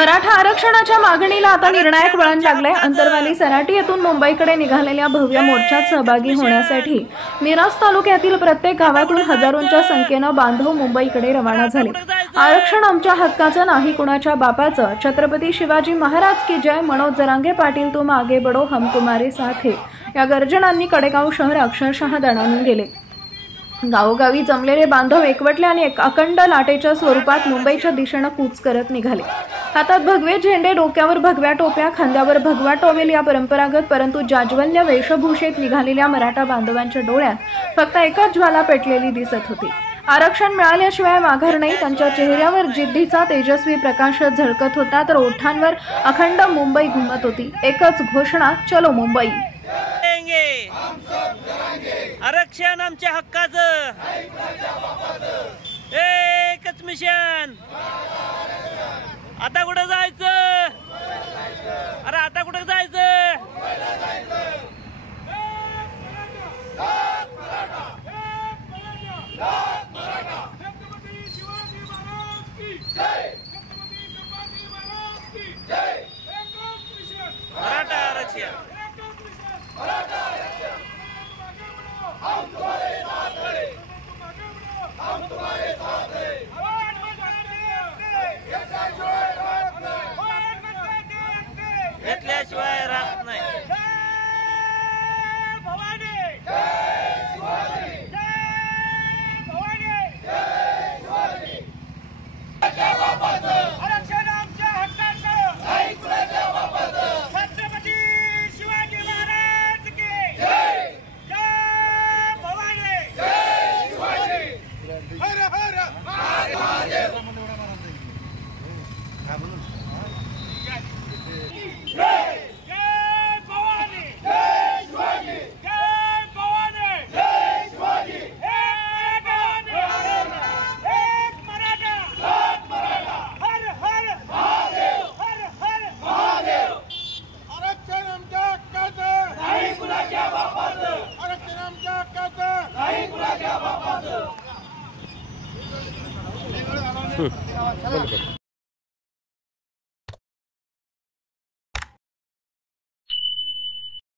मराठा आरक्षणाच्या मागणीला आता निर्णायक वळण लागले। अंतरवाली सराटी येथून मुंबईकडे निघालेल्या भव्य मोर्चात सहभागी होण्यासाठी मिरज तालुक्यातील प्रत्येक गावातून हजारोंच्या संख्येने बांधव मुंबईकडे रवाना झाले। आरक्षण आमच्या हक्काचं नाही कुणाच्या बापाचं, छत्रपती शिवाजी महाराज की जय, मनोज जरांगे पाटील तुम आगे बढो, हम तुम्हारे साथ है या गर्जनांनी कडेगाव शहर अक्षरशः दणाणून गेले। गावोगावी जमलेले बांधव एकवटले आणि अखंड लाटेच्या स्वरूपात मुंबईच्या दिशेने कूच करत निघाले। हातात भगवे झेंडे, डोक्यावर भगव्या टोप्या, खांद्यावर भगवा टॉवेल या परंपरागत परंतु जाज्वल्य वेशभूषेत निघालेल्या मराठा बांधवांच्या डोळ्यात फक्त एकच ज्वाला पेटलेली दिसत होती। आरक्षण मिळाल्याशिवाय माघार नाही। त्यांच्या चेहऱ्यावर जिद्दीचा तेजस्वी प्रकाश झळकत होता, तर ओठांवर अखंड मुंबई घुमत होती। एकच घोषणा, चलो मुंबई। आरक्षण आमच्या हक्काचं, एकच मिशन। आता कुठं जायचं? अरे आता कुठं जायचं? मराठा आरक्षण, घेतल्याशिवाय राहत नाही। आरक्षण आमच्या हक्काचं, नाही कुणाच्या बापाचं, छत्रपती शिवाजी महाराज की जय, जय भवानी, जय शिवाजी, हर हर महादेव। बिल्कुल।